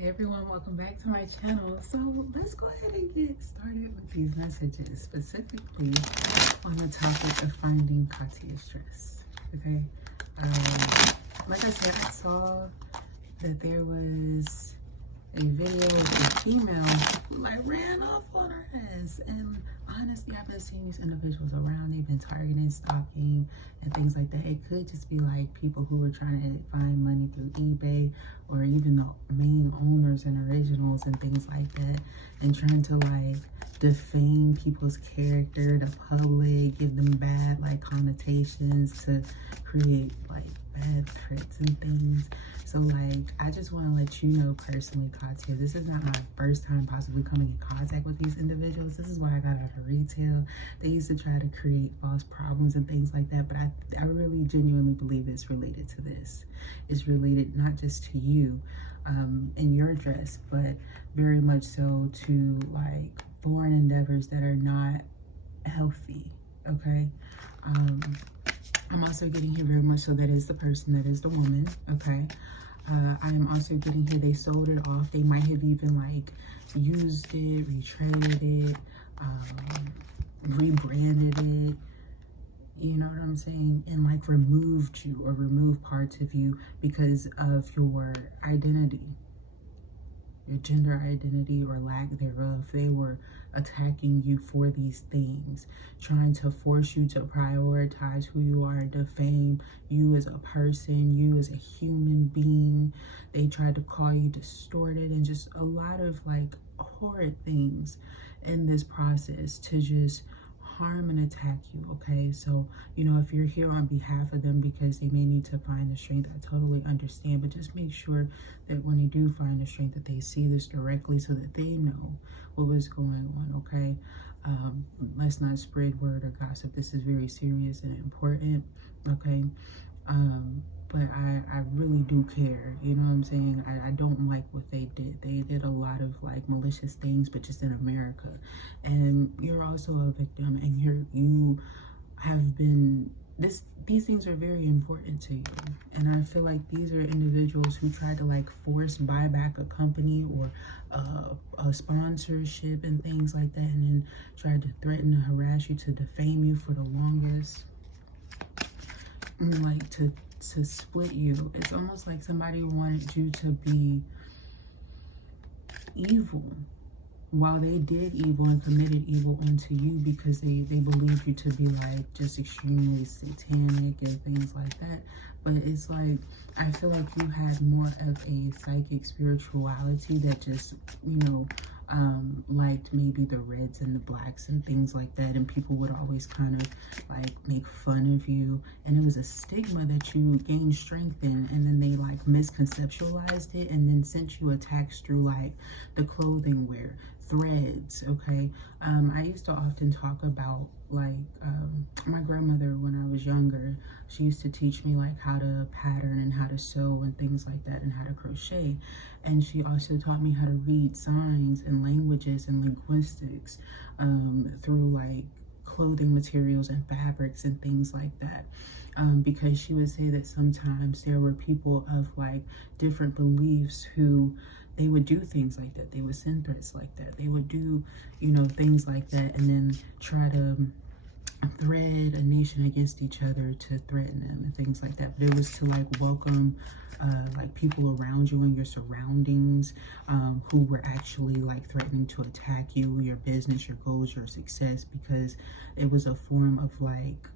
Hey everyone, welcome back to my channel. So let's go ahead and get started with these messages, specifically on the topic of finding Katya's dress. Okay, like I said, I saw that there was a video of a female who like ran off on her ass, and honestly I've been seeing these individuals around. They've been targeting, stalking, and things like that. It could just be like people who were trying to find money through eBay, or even the main owners and originals and things like that, and trying to like defame people's character, the public, give them bad like connotations to create like bad threats and things. So like, I just want to let you know personally, Katya, this is not my first time possibly coming in contact with these individuals. This is why I got out of retail. They used to try to create false problems and things like that, but I really genuinely believe it's related to this. It's related not just to you and your dress, but very much so to like foreign endeavors that are not healthy, okay? I'm also getting here very much so that is the person, that is the woman, okay? I am also getting here, they sold it off. They might have even like used it, retreaded it, rebranded it, you know what I'm saying? And like removed you or removed parts of you because of your identity, your gender identity or lack thereof. They were attacking you for these things, trying to force you to prioritize who you are, defame you as a person, you as a human being. They tried to call you distorted and just a lot of like horrid things in this process to just harm and attack you, okay? So, you know, if you're here on behalf of them because they may need to find the strength, I totally understand, but just make sure that when they do find the strength that they see this directly so that they know what was going on, okay? Let's not spread word or gossip. This is very serious and important, okay? But I really do care, you know what I'm saying? I don't like what they did. They did a lot of like malicious things, but just in America. And you're also a victim, and you have been, these things are very important to you. And I feel like these are individuals who try to like force buyback a company or a sponsorship and things like that, and then try to threaten to harass you, to defame you for the longest, and like to split you. It's almost like somebody wanted you to be evil while they did evil and committed evil unto you because they believed you to be like just extremely satanic and things like that. But it's like, I feel like you had more of a psychic spirituality that just, you know, liked maybe the reds and the blacks and things like that, and people would always kind of like make fun of you, and it was a stigma that you gained strength in, and then they like misconceptualized it and then sent you attacks through like the clothing wear, threads, okay? I used to often talk about like my grandmother when I was younger. She used to teach me like how to pattern and how to sew and things like that, and how to crochet. And she also taught me how to read signs and languages and linguistics through like clothing materials and fabrics and things like that. Because she would say that sometimes there were people of like different beliefs who they would do things like that. They would send threats like that. They would do, you know, things like that, and then try to thread a nation against each other to threaten them and things like that. But it was to like welcome like people around you and your surroundings who were actually like threatening to attack you, your business, your goals, your success, because it was a form of like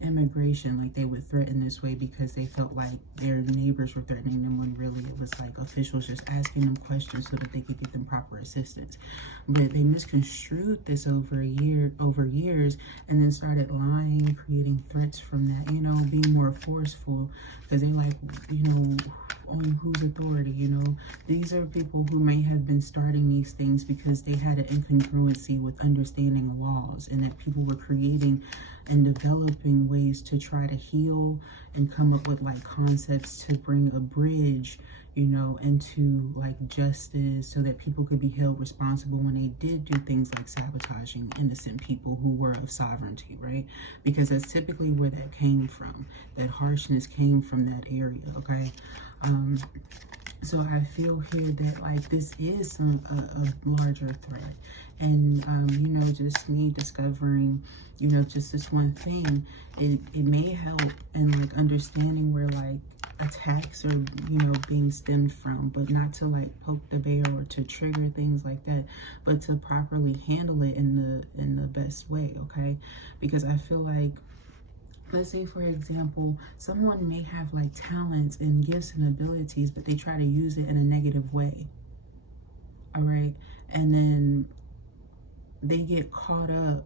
immigration. Like they would threaten this way because they felt like their neighbors were threatening them, when really it was like officials just asking them questions so that they could get them proper assistance. But they misconstrued this over years, and then started lying, creating threats from that, you know, being more forceful, because they like, you know, on whose authority, you know. These are people who may have been starting these things because they had an incongruency with understanding laws, and that people were creating and developing ways to try to heal and come up with like concepts to bring a bridge, you know, into like justice, so that people could be held responsible when they did do things like sabotaging innocent people who were of sovereignty, right? Because that's typically where that came from. That harshness came from that area, okay? So I feel here that like this is a larger threat. And you know, just me discovering, you know, just this one thing, it may help in like understanding where like attacks are, you know, being stemmed from, but not to like poke the bear or to trigger things like that, but to properly handle it in the best way, okay? Because I feel like, let's say for example, someone may have like talents and gifts and abilities, but they try to use it in a negative way. All right. And then they get caught up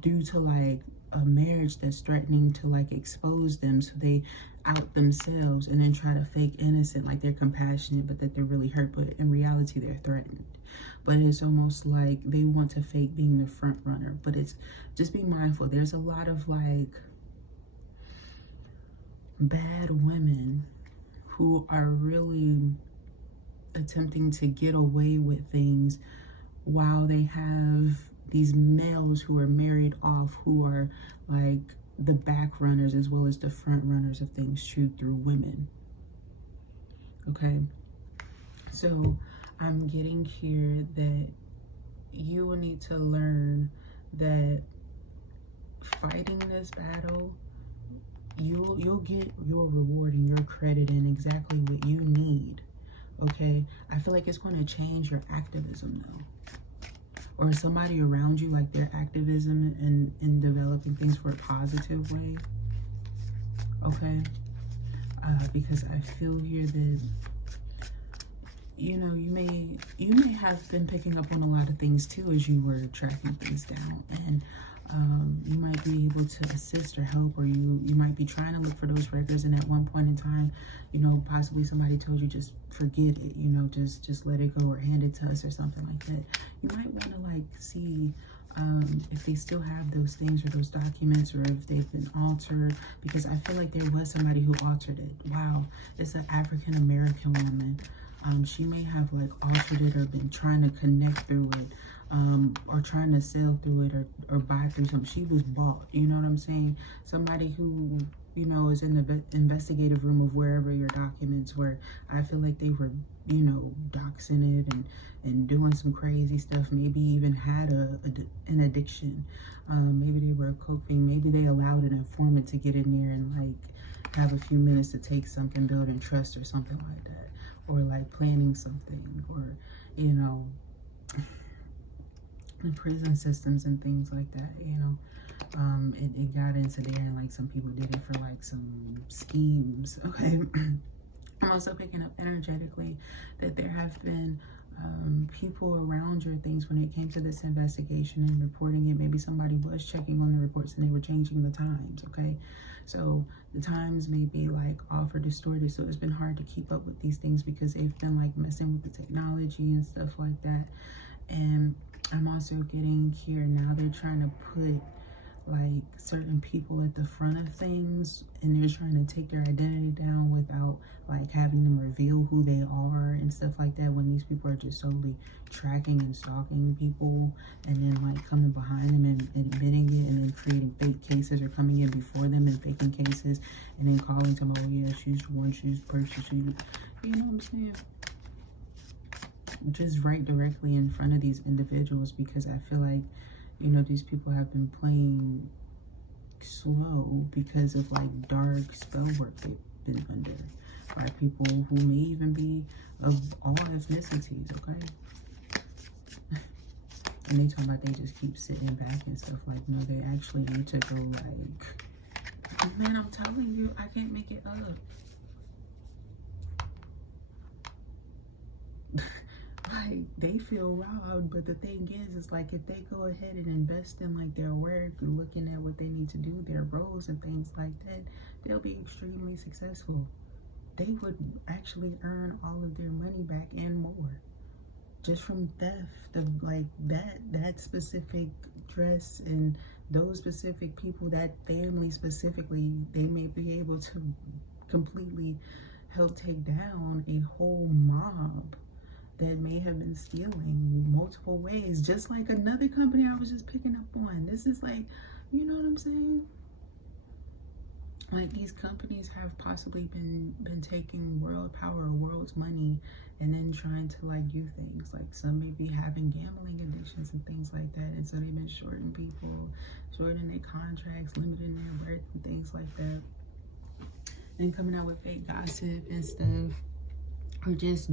due to like a marriage that's threatening to like expose them. So they out themselves and then try to fake innocent, like they're compassionate, but that they're really hurt. But in reality, they're threatened. But it's almost like they want to fake being the front runner. But it's just be mindful. There's a lot of like bad women who are really attempting to get away with things while they have these males who are married off, who are like the back runners as well as the front runners of things through women. Okay, so I'm getting here that you will need to learn that fighting this battle, you'll get your reward and your credit and exactly what you need. Okay, I feel like it's going to change your activism though, or somebody around you, like their activism and in developing things for a positive way. Okay, because I feel here that, you know, you may have been picking up on a lot of things too as you were tracking things down, and you might be able to assist or help, or you might be trying to look for those records, and at one point in time, you know, possibly somebody told you just forget it, you know, just let it go or hand it to us or something like that. You might want to like see if they still have those things or those documents, or if they've been altered, because I feel like there was somebody who altered it. Wow, it's an African American woman. She may have like altered it or been trying to connect through it, or trying to sell through it, or buy through something. She was bought, you know what I'm saying? Somebody who, you know, is in the investigative room of wherever your documents were. I feel like they were, you know, doxing it and doing some crazy stuff. Maybe even had an addiction. Maybe they were a coke fiend. Maybe they allowed an informant to get in there and like have a few minutes to take something, building trust or something like that. Or like planning something, or, you know, the prison systems and things like that, you know. It got into there, and like some people did it for like some schemes, okay? I'm also picking up energetically that there have been people around your things when it came to this investigation and reporting it. Maybe somebody was checking on the reports and they were changing the times, okay? So the times may be like off or distorted, so it's been hard to keep up with these things because they've been like messing with the technology and stuff like that. And I'm also getting here now they're trying to put like certain people at the front of things, and they're trying to take their identity down without like having them reveal who they are and stuff like that, when these people are just solely tracking and stalking people, and then like coming behind them and admitting it, and then creating fake cases, or coming in before them and faking cases, and then calling them, oh yeah, she's the one, she's the person, you know what I'm saying? Just right directly in front of these individuals, because I feel like, you know, these people have been playing slow because of like dark spell work they've been under by people who may even be of all ethnicities, okay? And they talk about they just keep sitting back and stuff. Like, no, they actually need to go like, man, I'm telling you, I can't make it up. Like, they feel robbed, but the thing is like, if they go ahead and invest in like their work and looking at what they need to do, their roles and things like that, they'll be extremely successful. They would actually earn all of their money back and more just from theft of like that specific dress and those specific people, that family specifically. They may be able to completely help take down a whole mob that may have been stealing multiple ways, just like another company I was just picking up on. This is like, you know what I'm saying? like these companies have possibly been taking world power or world's money and then trying to like do things like some may be having gambling addictions and things like that, and so they've been shorting people, shorting their contracts, limiting their worth and things like that, and coming out with fake gossip and stuff, or just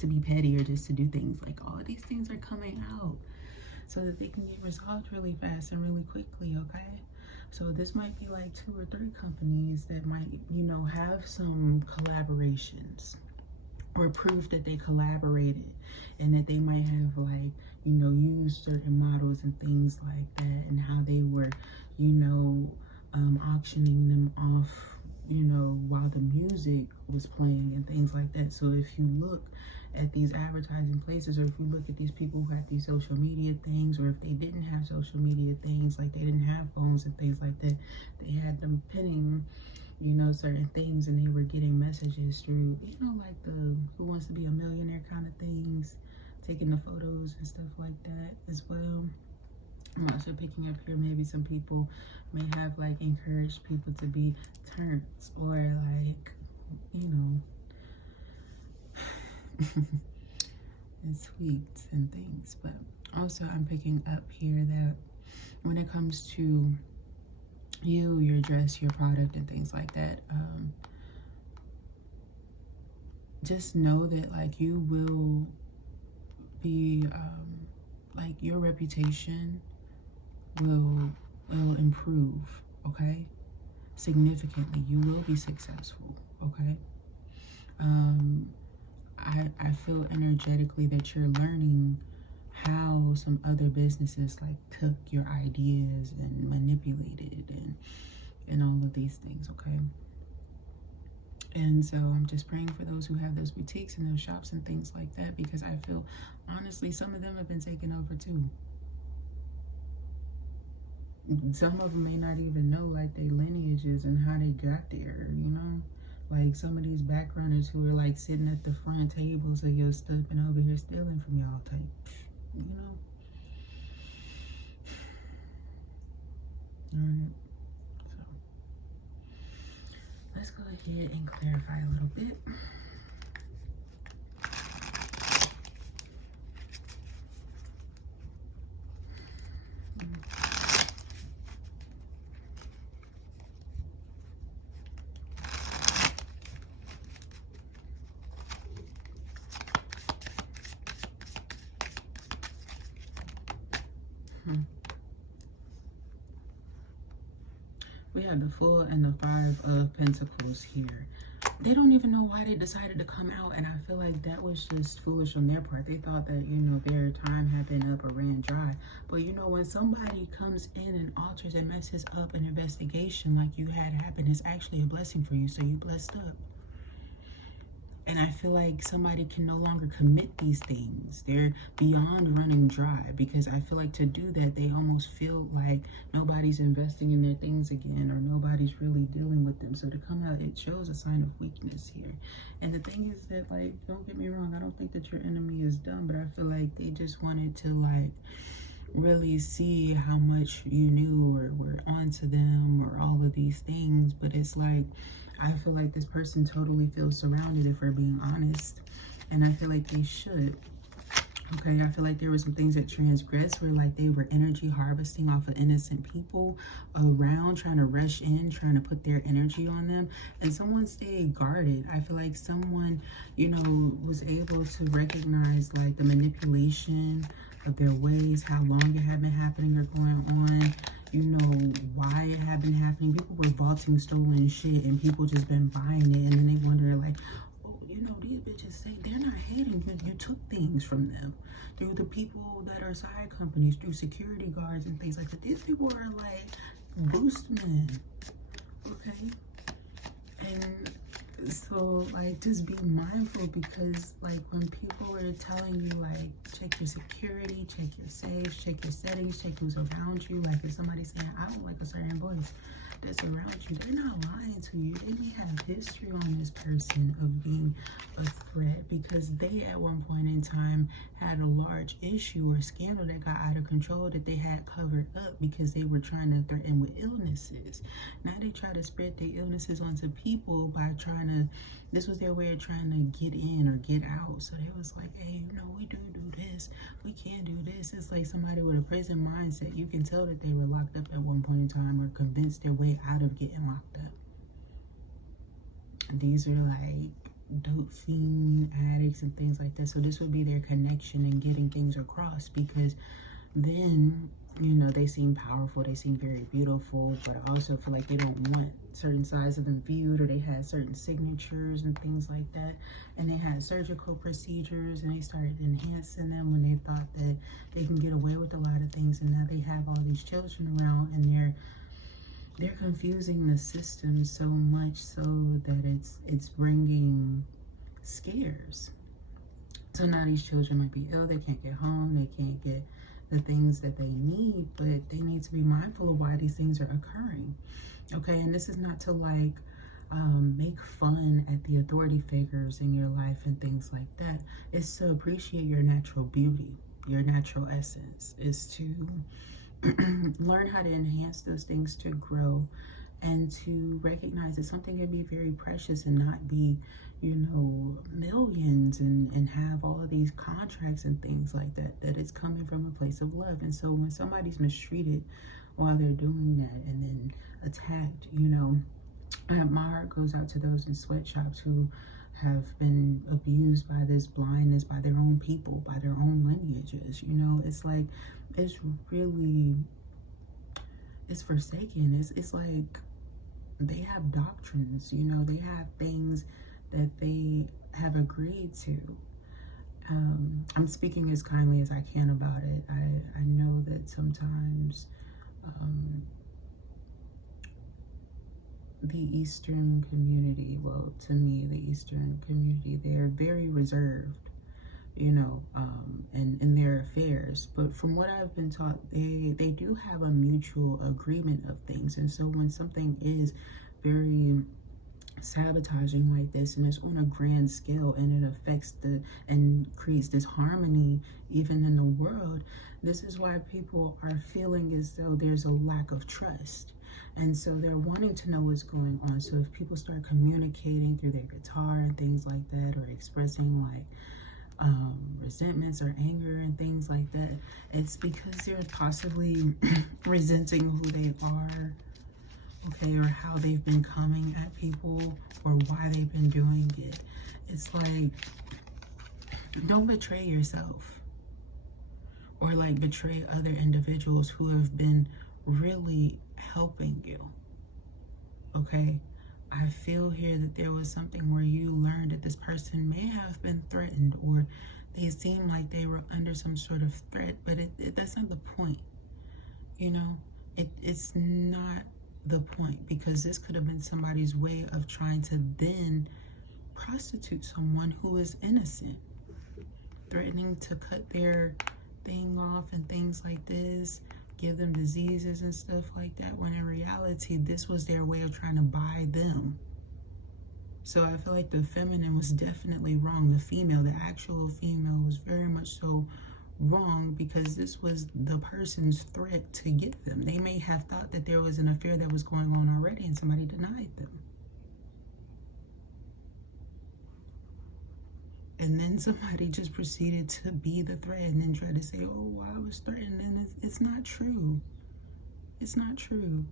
to be petty or just to do things. Like all of these things are coming out so that they can get resolved really fast and really quickly, okay? So this might be like 2 or 3 companies that might, you know, have some collaborations or proof that they collaborated, and that they might have like, you know, used certain models and things like that, and how they were, you know, auctioning them off, you know, while the music was playing and things like that. So if you look at these advertising places, or if you look at these people who had these social media things, or if they didn't have social media things, like they didn't have phones and things like that, they had them pinning, you know, certain things, and they were getting messages through, you know, like the Who Wants to Be a Millionaire kind of things, taking the photos and stuff like that as well. I'm also picking up here, maybe some people may have like encouraged people to be turns, or like, you know, and sweets and things. But also I'm picking up here that when it comes to you, your dress, your product and things like that, just know that like you will be like your reputation will improve, okay, significantly. You will be successful, okay. I feel energetically that you're learning how some other businesses like took your ideas and manipulated and all of these things, okay. And so I'm just praying for those who have those boutiques and those shops and things like that, because I feel honestly some of them have been taken over too. Some of them may not even know like their lineages and how they got there, you know. Like some of these backgrounders who are like sitting at the front tables of your stuff and over here stealing from y'all type, you know. All right, so let's go ahead and clarify a little bit. We have the Fool and the 5 of Pentacles here. They don't even know why they decided to come out, and I feel like that was just foolish on their part. They thought that, you know, their time had been up or ran dry. But, you know, when somebody comes in and alters and messes up an investigation like you had happen, it's actually a blessing for you, so you blessed up. And I feel like somebody can no longer commit these things. They're beyond running dry, because I feel like to do that, they almost feel like nobody's investing in their things again, or nobody's really dealing with them. So to come out, it shows a sign of weakness here. And the thing is that, like, don't get me wrong, I don't think that your enemy is dumb, but I feel like they just wanted to, like, really see how much you knew or were onto them or all of these things. But it's like, I feel like this person totally feels surrounded, if we're being honest, and I feel like they should. Okay, I feel like there were some things that transgressed where like they were energy harvesting off of innocent people around, trying to rush in, trying to put their energy on them, and someone stayed guarded. I feel like someone, you know, was able to recognize like the manipulation of their ways, how long it had been happening or going on, you know, why it had been happening. People were vaulting stolen shit and people just been buying it, and then they wonder like, you know, these bitches say they're not hating, but you took things from them through the people that are side companies, through security guards and things like that. These people are like boost men, okay? And so like just be mindful, because like when people are telling you like check your security, check your safes, check your settings, check who's around you, like if somebody's saying I don't like a certain voice that's around you, they're not lying to you. They may have history on this person of being a threat because they at one point in time had a large issue or scandal that got out of control that they had covered up because they were trying to threaten with illnesses. Now they try to spread their illnesses onto people by trying to, this was their way of trying to get in or get out. So they was like, hey, you know, we do this, we can do this. It's like somebody with a prison mindset. You can tell that they were locked up at one point in time or convinced their way out of getting locked up. These are like dope fiend addicts and things like that. So this would be their connection in getting things across, because then, you know, they seem powerful, they seem very beautiful, but I also feel like they don't want certain sides of them viewed, or they had certain signatures and things like that, and they had surgical procedures and they started enhancing them when they thought that they can get away with a lot of things, and now they have all these children around and they're confusing the system so much so that it's bringing scares. So now these children might be ill, they can't get home, they can't get the things that they need, but they need to be mindful of why these things are occurring. Okay, and this is not to like make fun at the authority figures in your life and things like that. It's to appreciate your natural beauty, your natural essence. Is to learn how to enhance those things, to grow, and to recognize that something can be very precious and not be, you know, millions and have all of these contracts and things like that, that it's coming from a place of love. And so when somebody's mistreated while they're doing that and then attacked, you know, my heart goes out to those in sweatshops who have been abused by this blindness, by their own people, by their own lineages. You know, it's like, it's really, it's forsaken. It's like they have doctrines, you know, they have things that they have agreed to. I'm speaking as kindly as I can about it. I know that sometimes the Eastern community, well, to me, the Eastern community, they're very reserved, you know, in their affairs. But from what I've been taught, they do have a mutual agreement of things. And so when something is very sabotaging like this, and it's on a grand scale, and it affects and creates this harmony even in the world, this is why people are feeling as though there's a lack of trust. And so they're wanting to know what's going on. So if people start communicating through their guitar and things like that, or expressing like resentments or anger and things like that, it's because they're possibly resenting who they are, okay, or how they've been coming at people, or why they've been doing it. It's like, don't betray yourself, or like betray other individuals who have been really helping you. Okay, I feel here that there was something where you learned that this person may have been threatened, or they seem like they were under some sort of threat, but that's not the point. You know, it's not the point, because this could have been somebody's way of trying to then prostitute someone who is innocent, threatening to cut their thing off and things like this, give them diseases and stuff like that, when in reality this was their way of trying to buy them. So I feel like the feminine was definitely wrong. The female, the actual female, was very much so wrong, because this was the person's threat to get them. They may have thought that there was an affair that was going on already and somebody denied them. And then somebody just proceeded to be the threat and then try to say, oh, well, I was threatened. And it's not true. It's not true.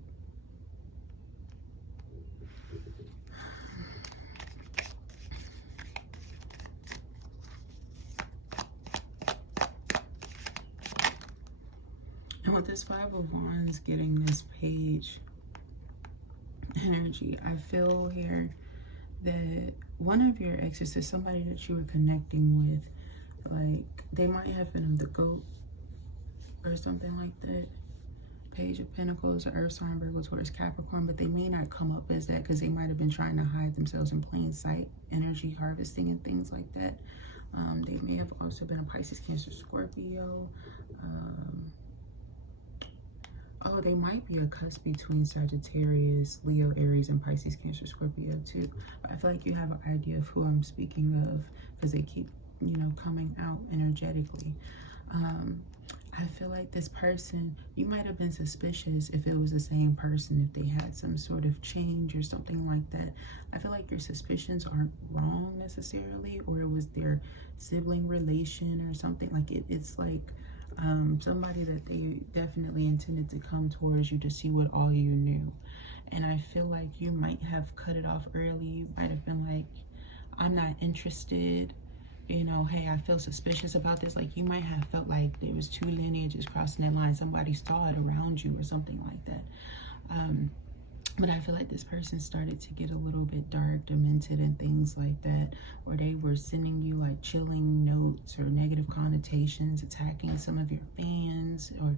And with this Five of Wands getting this page energy, I feel here that one of your exes is somebody that you were connecting with. Like, they might have been the goat or something like that. Page of Pentacles, Earth sign, Virgo, Taurus, Capricorn, but they may not come up as that because they might have been trying to hide themselves in plain sight, energy harvesting and things like that. They may have also been a Pisces, Cancer, Scorpio. Oh, they might be a cusp between Sagittarius, Leo, Aries, and Pisces, Cancer, Scorpio too. But I feel like you have an idea of who I'm speaking of because they keep, you know, coming out energetically. I feel like this person, you might have been suspicious if it was the same person, if they had some sort of change or something like that. I feel like your suspicions aren't wrong necessarily, or it was their sibling relation or something. Like it's like somebody that they definitely intended to come towards you to see what all you knew. And I feel like you might have cut it off early. You might have been like, I'm not interested. You know, hey, I feel suspicious about this. Like, you might have felt like there was two lineages crossing that line. Somebody saw it around you or something like that. But I feel like this person started to get a little bit dark, demented, and things like that, or they were sending you like chilling notes or negative connotations, attacking some of your fans or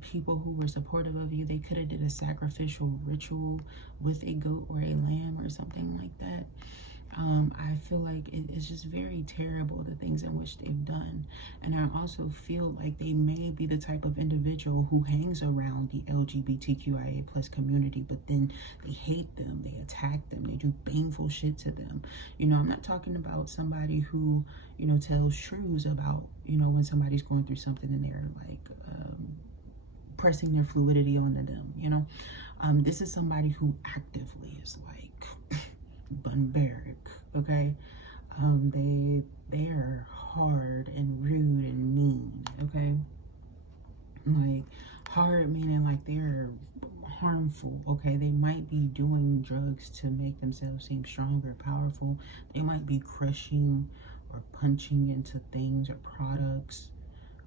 people who were supportive of you. They could have did a sacrificial ritual with a goat or a lamb or something like that. I feel like it's just very terrible, the things in which they've done. And I also feel like they may be the type of individual who hangs around the LGBTQIA plus community, but then they hate them, they attack them, they do baneful shit to them. You know, I'm not talking about somebody who, you know, tells truths about, you know, when somebody's going through something and they're like pressing their fluidity onto them, you know. This is somebody who actively is like barbaric, okay? They are hard and rude and mean, okay? Like, hard meaning like they're harmful, okay? They might be doing drugs to make themselves seem stronger, powerful. They might be crushing or punching into things or products,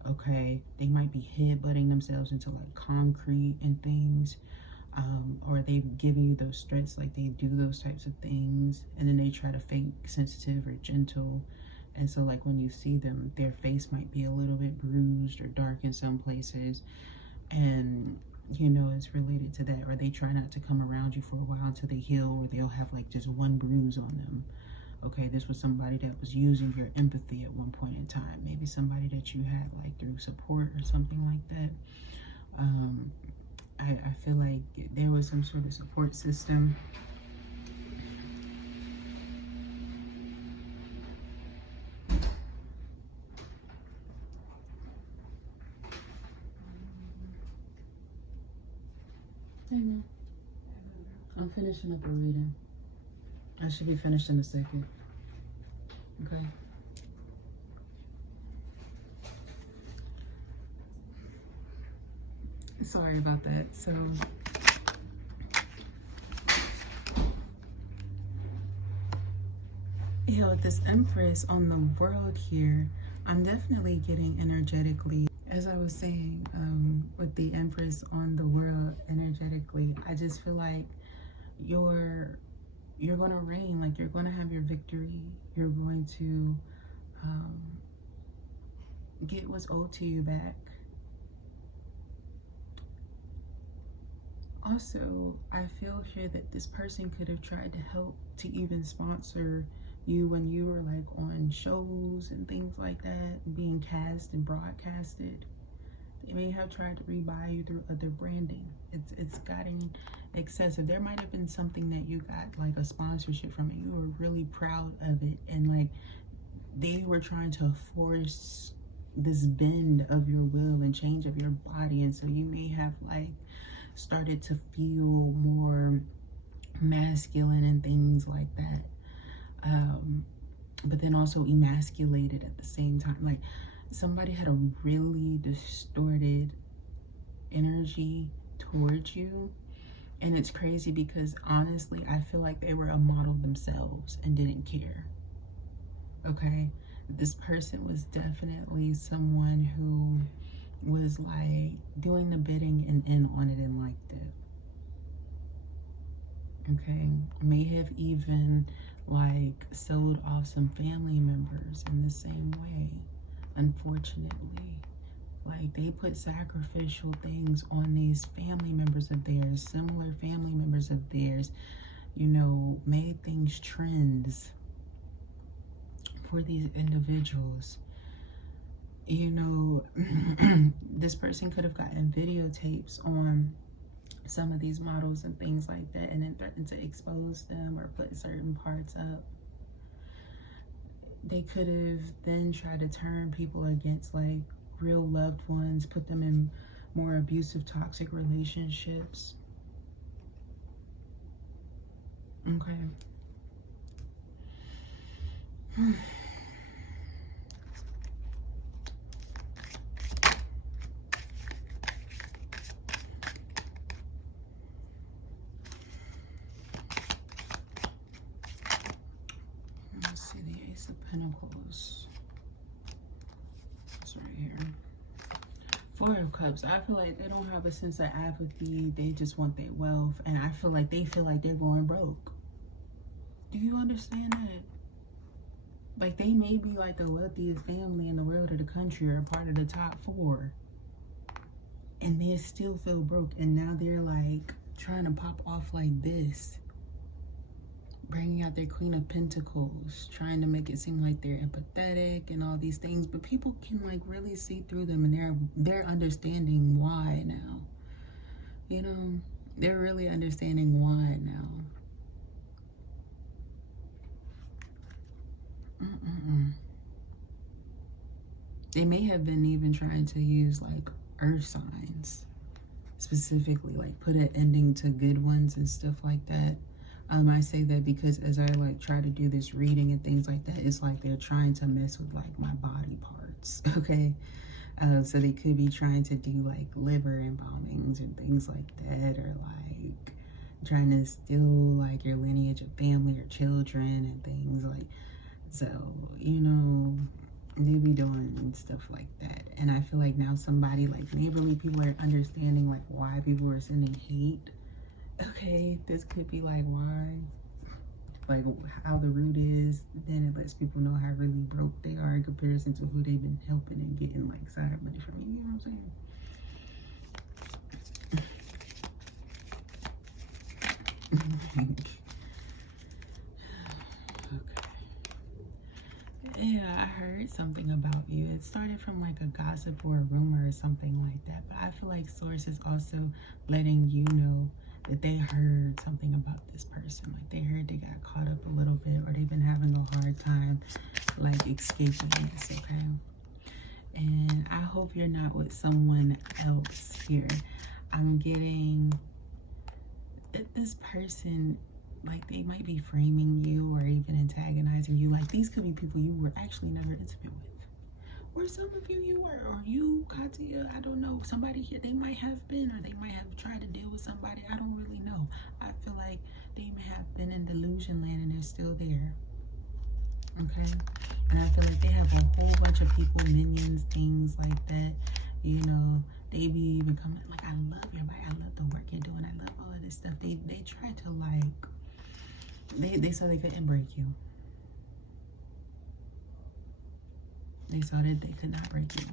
okay? They might be headbutting themselves into like concrete and things. Or they've given you those threats, like they do those types of things, and then they try to fake sensitive or gentle. And so like when you see them, their face might be a little bit bruised or dark in some places, and you know it's related to that. Or they try not to come around you for a while until they heal, or they'll have like just one bruise on them. Okay, this was somebody that was using your empathy at one point in time, maybe somebody that you had like through support or something like that. I feel like there was some sort of support system. I'm finishing up a reading. I should be finished in a second. Okay. Sorry about that. So yeah, with this Empress on the world here, I'm definitely getting energetically, as I was saying, with the Empress on the world energetically, I just feel like you're going to reign, like you're going to have your victory. You're going to get what's owed to you back. Also, I feel here that this person could have tried to help to even sponsor you when you were like on shows and things like that, being cast and broadcasted. They may have tried to rebuy you through other branding. It's gotten excessive. There might have been something that you got like a sponsorship from it. You were really proud of it, and like they were trying to force this bend of your will and change of your body, and so you may have like started to feel more masculine and things like that, but then also emasculated at the same time. Like somebody had a really distorted energy towards you, and it's crazy because honestly I feel like they were a model themselves and didn't care. Okay, this person was definitely someone who was like doing the bidding and in on it and liked it. Okay, may have even like sold off some family members in the same way, unfortunately. Like they put sacrificial things on these family members of theirs, similar family members of theirs, you know, made things trends for these individuals. you know, this person could have gotten videotapes on some of these models and things like that, and then threatened to expose them or put certain parts up. They could have then tried to turn people against like real loved ones, put them in more abusive, toxic relationships. Okay. Let's see the Ace of Pentacles. It's right here. Four of Cups. I feel like they don't have a sense of apathy. They just want their wealth. And I feel like they feel like they're going broke. Do you understand that? Like, they may be like the wealthiest family in the world or the country or part of the top 4. And they still feel broke. And now they're like trying to pop off like this. Bringing out their Queen of Pentacles, trying to make it seem like they're empathetic and all these things, but people can like really see through them, and they're understanding why now. You know, they're really understanding why now. They may have been even trying to use like earth signs, specifically, like put an ending to good ones and stuff like that. I say that because as I like try to do this reading and things like that, it's like they're trying to mess with like my body parts, okay? So they could be trying to do like liver embalmings and things like that, or like trying to steal like your lineage of family or children and things like. So, you know, they be doing stuff like that. And I feel like now somebody like neighborly people are understanding like why people are sending hate. Okay, this could be like why, like how the root is. Then it lets people know how really broke they are in comparison to who they've been helping and getting like side money from. You know what I'm saying? Okay. Yeah, I heard something about you. It started from like a gossip or a rumor or something like that. But I feel like Source is also letting you know that they heard something about this person. Like they heard they got caught up a little bit, or they've been having a hard time like escaping this, okay? And I hope you're not with someone else here. I'm getting that this person, like they might be framing you or even antagonizing you. Like these could be people you were actually never intimate with. Or some of you were, or you, Katya, I don't know. Somebody here, they might have been, or they might have tried to deal with somebody. I don't really know. I feel like they may have been in delusion land and they're still there. Okay? And I feel like they have a whole bunch of people, minions, things like that. You know, they be even coming, like, I love your body. I love the work you're doing. I love all of this stuff. They try to, like, they saw they couldn't break you. They saw that they could not break you.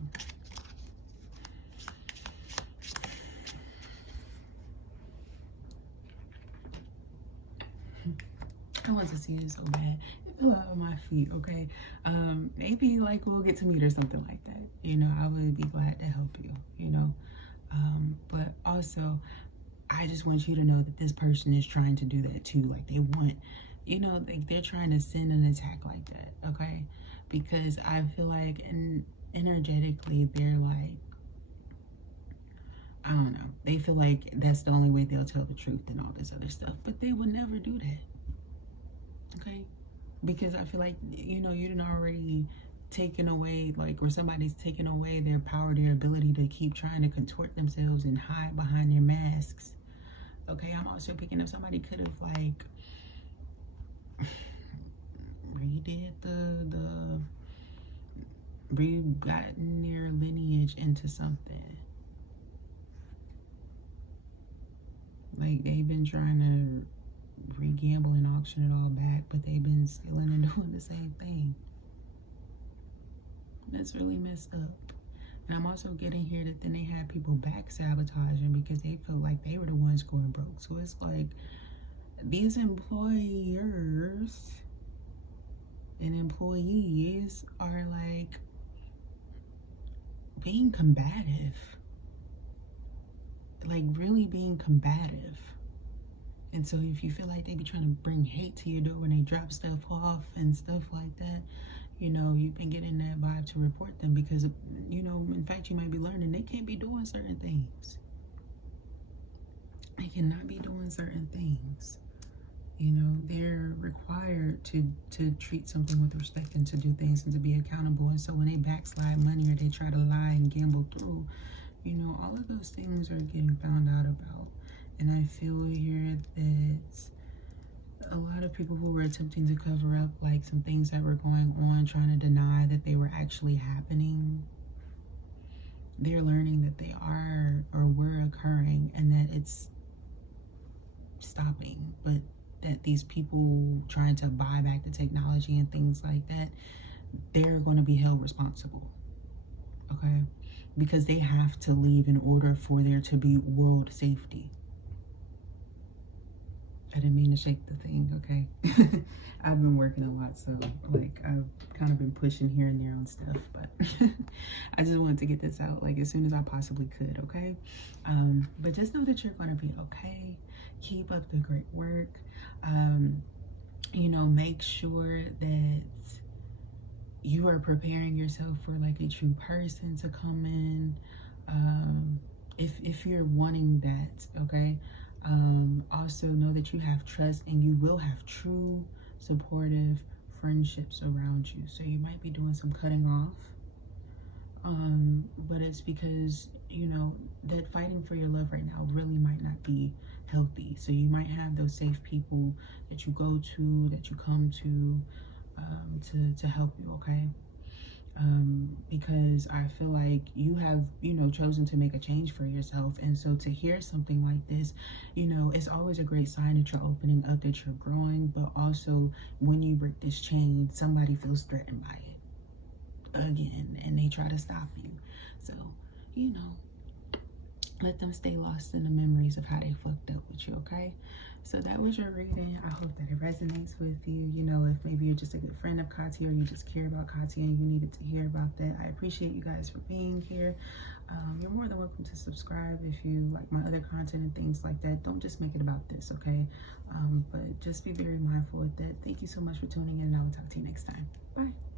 I want to see it so bad. It fell out of my feet, okay? Maybe like we'll get to meet or something like that. You know, I would be glad to help you, you know? But also, I just want you to know that this person is trying to do that too. Like they want, you know, like they're trying to send an attack like that, okay? Because I feel like energetically they're like, I don't know. They feel like that's the only way they'll tell the truth and all this other stuff. But they would never do that, okay? Because I feel like, you know, you done already taken away, like, or somebody's taken away their power, their ability to keep trying to contort themselves and hide behind their masks. Okay, I'm also picking up somebody could have like redid gotten their lineage into something. Like they've been trying to re-gamble and auction it all back, but they've been stealing and doing the same thing. That's really messed up. And I'm also getting here that then they had people back sabotaging because they felt like they were the ones going broke. So it's like these employers and employees are like being combative. Like, really being combative. And so if you feel like they be trying to bring hate to your door when they drop stuff off and stuff like that, you know, you've been getting that vibe to report them, because, you know, in fact, you might be learning they can't be doing certain things. They cannot be doing certain things. You know, they're required to treat something with respect and to do things and to be accountable. And so when they backslide money or they try to lie and gamble through, you know, all of those things are getting found out about. And I feel here that a lot of people who were attempting to cover up like some things that were going on, trying to deny that they were actually happening, they're learning that they are or were occurring, and that it's stopping. But that these people trying to buy back the technology and things like that, they're going to be held responsible, okay? Because they have to leave in order for there to be world safety. I didn't mean to shake the thing, okay? I've been working a lot, so like I've kind of been pushing here and there on stuff, but I just wanted to get this out like as soon as I possibly could, okay? But just know that you're going to be okay. Keep up the great work. You know, make sure that you are preparing yourself for like a true person to come in, if you're wanting that, okay? Also know that you have trust and you will have true supportive friendships around you. So you might be doing some cutting off, but it's because, you know, that fighting for your love right now really might not be healthy. So you might have those safe people that you go to, that you come to help you, okay? Because I feel like you have, you know, chosen to make a change for yourself. And so to hear something like this, you know, it's always a great sign that you're opening up, that you're growing. But also when you break this chain, somebody feels threatened by it again and they try to stop you. So, you know, let them stay lost in the memories of how they fucked up with you, okay? So that was your reading. I hope that it resonates with you. You know, if maybe you're just a good friend of Katya, or you just care about Katya and you needed to hear about that, I appreciate you guys for being here. You're more than welcome to subscribe if you like my other content and things like that. Don't just make it about this, okay? But just be very mindful of that. Thank you so much for tuning in, and I will talk to you next time. Bye.